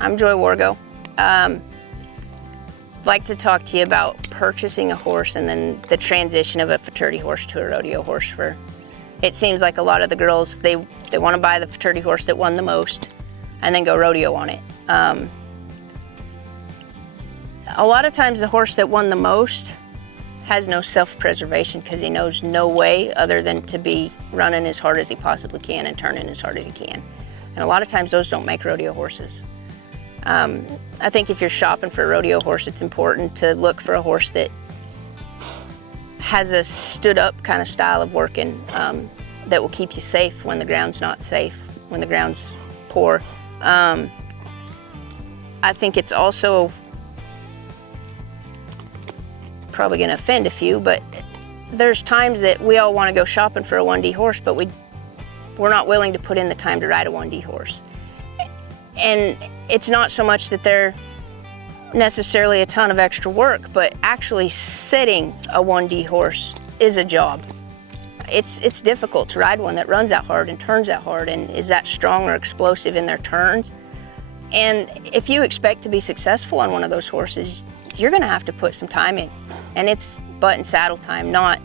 I'm Joy Wargo. I'd like to talk to you about purchasing a horse and then the transition of a futurity horse to a rodeo horse. Where it seems like a lot of the girls, they want to buy the futurity horse that won the most and then go rodeo on it. A lot of times the horse that won the most has no self-preservation because he knows no way other than to be running as hard as he possibly can and turning as hard as he can. And a lot of times those don't make rodeo horses. I think if you're shopping for a rodeo horse, it's important to look for a horse that has a stood-up kind of style of working that will keep you safe when the ground's not safe, when the ground's poor. I think it's also probably going to offend a few, but there's times that we all want to go shopping for a 1D horse, but we're not willing to put in the time to ride a 1D horse. And it's not so much that they're necessarily a ton of extra work, but actually sitting a 1D horse is a job. It's difficult to ride one that runs that hard and turns that hard and is that strong or explosive in their turns. And if you expect to be successful on one of those horses, you're going to have to put some time in. And it's butt and saddle time, not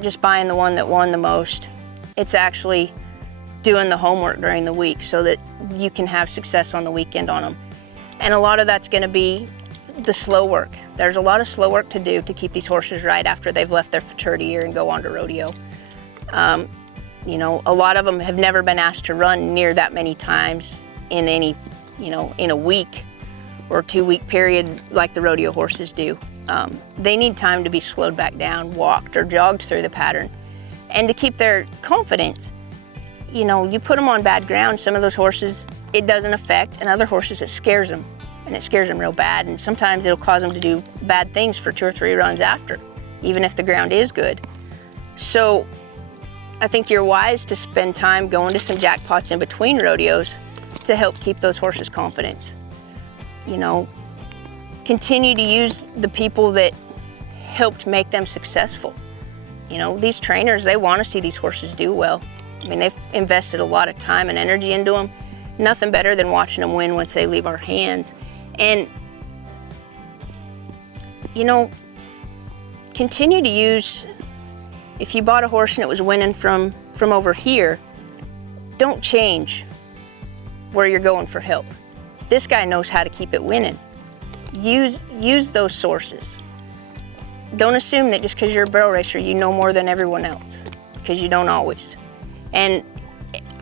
just buying the one that won the most. It's actually doing the homework during the week so that you can have success on the weekend on them. And a lot of that's going to be the slow work. There's a lot of slow work to do to keep these horses right after they've left their futurity year and go on to rodeo. You know, a lot of them have never been asked to run near that many times in any, in a week or 2-week period like the rodeo horses do. They need time to be slowed back down, walked or jogged through the pattern. And to keep their confidence, you put them on bad ground, some of those horses it doesn't affect, and other horses it scares them. And it scares them real bad, and sometimes it'll cause them to do bad things for 2 or 3 runs after, even if the ground is good. So I think you're wise to spend time going to some jackpots in between rodeos to help keep those horses' confidence. Continue to use the people that helped make them successful. These trainers, they want to see these horses do well. I mean, they've invested a lot of time and energy into them. Nothing better than watching them win once they leave our hands. And, continue to use, if you bought a horse and it was winning from over here, don't change where you're going for help. This guy knows how to keep it winning. Use those sources. Don't assume that just because you're a barrel racer, you know more than everyone else, because you don't always. And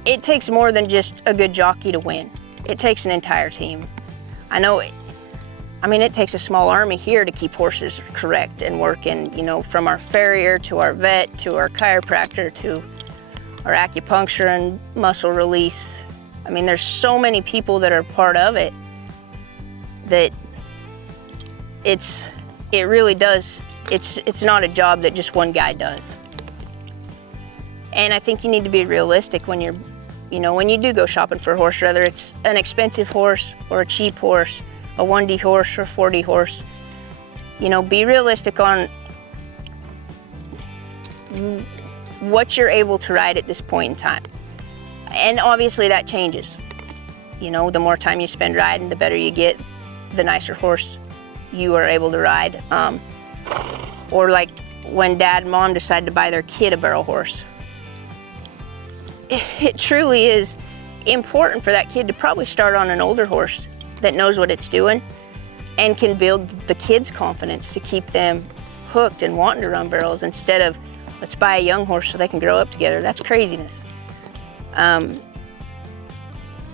it takes more than just a good jockey to win. It takes an entire team. It takes a small army here to keep horses correct and working, from our farrier to our vet to our chiropractor to our acupuncture and muscle release. There's so many people that are part of it that it really does, it's not a job that just one guy does. And I think you need to be realistic when when you do go shopping for a horse, whether it's an expensive horse or a cheap horse, a 1D horse or a 4D horse, be realistic on what you're able to ride at this point in time. And obviously that changes. The more time you spend riding, the better you get, the nicer horse you are able to ride. Or like when Dad and Mom decide to buy their kid a barrel horse. It truly is important for that kid to probably start on an older horse that knows what it's doing and can build the kid's confidence to keep them hooked and wanting to run barrels instead of, let's buy a young horse so they can grow up together. That's craziness.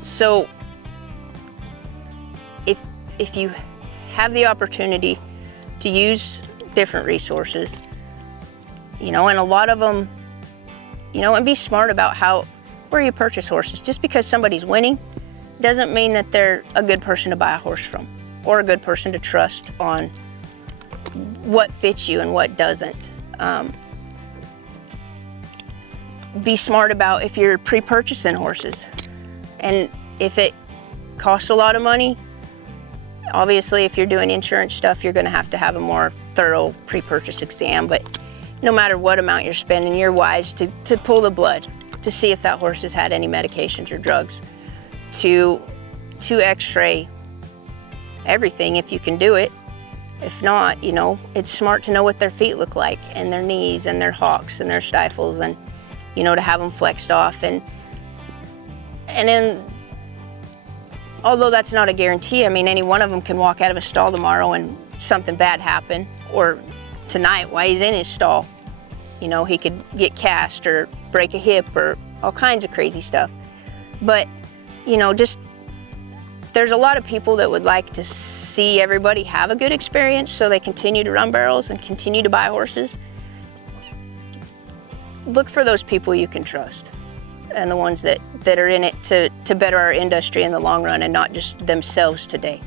So if you have the opportunity to use different resources, and a lot of them, and be smart about where you purchase horses. Just because somebody's winning doesn't mean that they're a good person to buy a horse from or a good person to trust on what fits you and what doesn't. Be smart about if you're pre-purchasing horses. And if it costs a lot of money, obviously if you're doing insurance stuff, you're gonna have to have a more thorough pre-purchase exam. But no matter what amount you're spending, you're wise to pull the blood to see if that horse has had any medications or drugs, to to x-ray everything if you can do it. If not, you know, it's smart to know what their feet look like, and their knees and their hocks and their stifles, and, you know, to have them flexed off. And then, although that's not a guarantee, I mean, any one of them can walk out of a stall tomorrow and something bad happen, or tonight while he's in his stall, you know, he could get cast or break a hip or all kinds of crazy stuff. But, you know, just, there's a lot of people that would like to see everybody have a good experience so they continue to run barrels and continue to buy horses. Look for those people you can trust, and the ones that are in it to better our industry in the long run and not just themselves today.